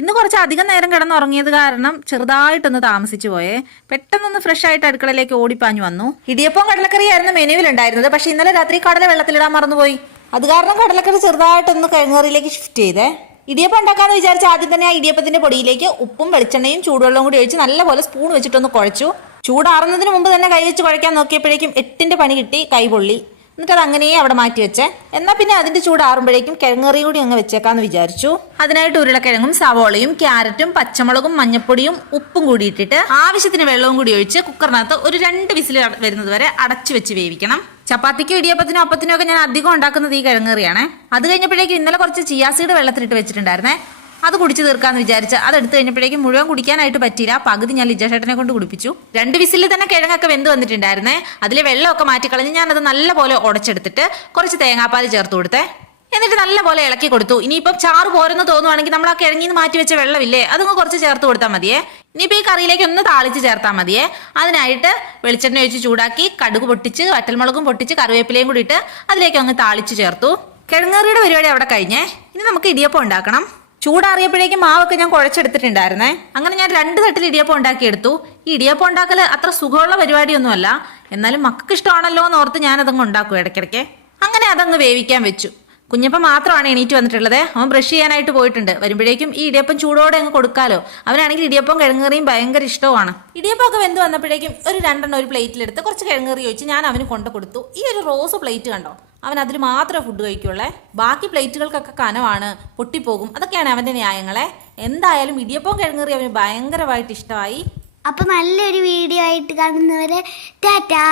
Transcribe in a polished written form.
ഇന്ന് കുറച്ച് അധികം നേരം കിടന്നുറങ്ങിയത് കാരണം ചെറുതായിട്ടൊന്ന് താമസിച്ചു പോയേ. പെട്ടെന്നൊന്ന് ഫ്രഷ് ആയിട്ട് അടുക്കളയിലേക്ക് ഓടിപ്പാഞ്ഞു വന്നു. ഇടിയപ്പം കടലക്കറിയായിരുന്നു മെനുവിലുണ്ടായിരുന്നത്. പക്ഷെ ഇന്നലെ രാത്രി കടല വെള്ളത്തിലിടാൻ മറന്നുപോയി. അത് കാരണം കടലക്കറി ചെറുതായിട്ടൊന്ന് കിഴങ്ങറിയിലേക്ക് ഷിഫ്റ്റ് ചെയ്തേ. ഇടിയപ്പം ഉണ്ടാക്കാന്ന് വിചാരിച്ച ആദ്യം തന്നെ ആ ഇടിയപ്പത്തിന്റെ പൊടിയിലേക്ക് ഉപ്പും വെളിച്ചെണ്ണയും ചൂടുവെള്ളവും കൂടി ഒഴിച്ച് നല്ലപോലെ സ്പൂൺ വെച്ചിട്ടൊന്ന് കുഴച്ചു. ചൂടാറുന്നതിന് മുമ്പ് തന്നെ കൈ വെച്ച് കുഴയ്ക്കാൻ നോക്കിയപ്പോഴേക്കും 8ന്റെ പണി കിട്ടി, കൈ പൊള്ളി. എന്നിട്ട് അത് അങ്ങനെ അവിടെ മാറ്റി വെച്ചേ. എന്നാൽ പിന്നെ അതിന്റെ ചൂടാറുമ്പോഴേക്കും കിഴങ്ങറി കൂടി അങ്ങ് വെച്ചേക്കാന്ന് വിചാരിച്ചു. അതിനായിട്ട് ഉരുളക്കിഴങ്ങും സവോളയും ക്യാരറ്റും പച്ചമുളകും മഞ്ഞപ്പൊടിയും ഉപ്പും കൂടി ഇട്ടിട്ട് ആവശ്യത്തിന് വെള്ളവും കൂടി ഒഴിച്ച് കുക്കറിനകത്ത് ഒരു 2 വിസിൽ വരുന്നത് വരെ അടച്ചു വെച്ച് വേവിക്കണം. ചപ്പാത്തിക്കും ഇടിയപ്പത്തിനും അപ്പത്തിനും ഒക്കെ ഞാൻ അധികം ഉണ്ടാക്കുന്നത് ഈ കിഴങ്ങറിയാണ്. അത് കഴിഞ്ഞപ്പോഴേക്കും ഇന്നലെ കുറച്ച് ചിയാസീഡ് വെള്ളത്തിലിട്ട് വെച്ചിട്ടുണ്ടായിരുന്നേ. അത് കുടിച്ചു തീർക്കാന്ന് വിചാരിച്ച് അതെടുത്ത് കഴിഞ്ഞപ്പോഴേക്കും മുഴുവൻ കുടിക്കാനായിട്ട് പറ്റിയില്ല. പകുതി ഞാൻ ലിജേഷേട്ടനെ കൊണ്ട് കുടിപ്പിച്ചു. 2 വിസിലിൽ തന്നെ കിഴങ്ങൊക്കെ വെന്ത് വന്നിട്ടുണ്ടായിരുന്നേ. അതിലെ വെള്ളമൊക്കെ മാറ്റിക്കളഞ്ഞ് ഞാനത് നല്ലപോലെ ഉടച്ചെടുത്തിട്ട് കുറച്ച് തേങ്ങാപ്പാൽ ചേർത്ത് കൊടുത്തേ. എന്നിട്ട് നല്ലപോലെ ഇളക്കി കൊടുത്തു. ഇനിയിപ്പം ചാറ് പോരെന്ന് തോന്നുവാണെങ്കിൽ നമ്മൾ ആ കിഴങ്ങിന്ന് മാറ്റി വെച്ച വെള്ളമില്ലേ, അതങ്ങ് കുറച്ച് ചേർത്ത് കൊടുത്താൽ മതിയേ. ഇനിയിപ്പോൾ ഈ കറിയിലേക്ക് ഒന്ന് താളിച്ച് ചേർത്താൽ മതിയേ. അതിനായിട്ട് വെളിച്ചെണ്ണ ഒഴിച്ച് ചൂടാക്കി കടുക് പൊട്ടിച്ച് വറ്റൽമുളകും പൊട്ടിച്ച് കറിവേപ്പിലയും കൂടി ഇട്ട് അതിലേക്ക് അങ്ങ് താളിച്ച് ചേർത്തു. കിഴങ്ങറിയുടെ പരിപാടി അവിടെ കഴിഞ്ഞേ. ഇനി നമുക്ക് ഇടിയപ്പം ഉണ്ടാക്കണം. ചൂടാറിയപ്പോഴേക്കും മാവൊക്കെ ഞാൻ കുഴച്ചെടുത്തിട്ടുണ്ടായിരുന്നേ. അങ്ങനെ ഞാൻ 2 തട്ടിൽ ഇടിയപ്പം ഉണ്ടാക്കിയെടുത്തു. ഈ ഇടിയപ്പം ഉണ്ടാക്കൽ അത്ര സുഖമുള്ള പരിപാടിയൊന്നുമല്ല, എന്നാലും മക്കൾക്ക് ഇഷ്ടമാണല്ലോ എന്ന് ഓർത്ത് ഞാനതങ്ങ് ഉണ്ടാക്കും ഇടയ്ക്കിടയ്ക്ക്. അങ്ങനെ അതങ്ങ് വേവിക്കാൻ വെച്ചു. കുഞ്ഞപ്പം മാത്രമാണ് എണീറ്റ് വന്നിട്ടുള്ളത്. അവൻ ബ്രഷ് ചെയ്യാനായിട്ട് പോയിട്ടുണ്ട്. വരുമ്പോഴേക്കും ഈ ഇടിയപ്പം ചൂടോടെ അങ്ങ് കൊടുക്കാലോ. അവനാണെങ്കിൽ ഇടിയപ്പം കിഴങ്ങറിയും ഭയങ്കര ഇഷ്ടമാണ്. ഇടിയപ്പമൊക്കെ വെന്ത് വന്നപ്പോഴേക്കും ഒരു 2 ഒരു പ്ലേറ്റിലെടുത്ത് കുറച്ച് കിഴങ്ങറി ഒഴിച്ച് ഞാൻ അവന് കൊണ്ടു കൊടുത്തു. ഈ ഒരു റോസ് പ്ലേറ്റ് കണ്ടോ, അവൻ അതിൽ മാത്രമേ ഫുഡ് കഴിക്കുള്ളേ. ബാക്കി പ്ലേറ്റുകൾക്കൊക്കെ കനമാണ്, പൊട്ടിപ്പോകും. അതൊക്കെയാണ് അവന്റെ ന്യായങ്ങളെ. എന്തായാലും ഇടിയപ്പം കിഴങ്ങറി അവന് ഭയങ്കരമായിട്ട് ഇഷ്ടമായി. അപ്പൊ നല്ലൊരു വീഡിയോ ആയിട്ട് കാണുന്നവരെ ടാറ്റാ.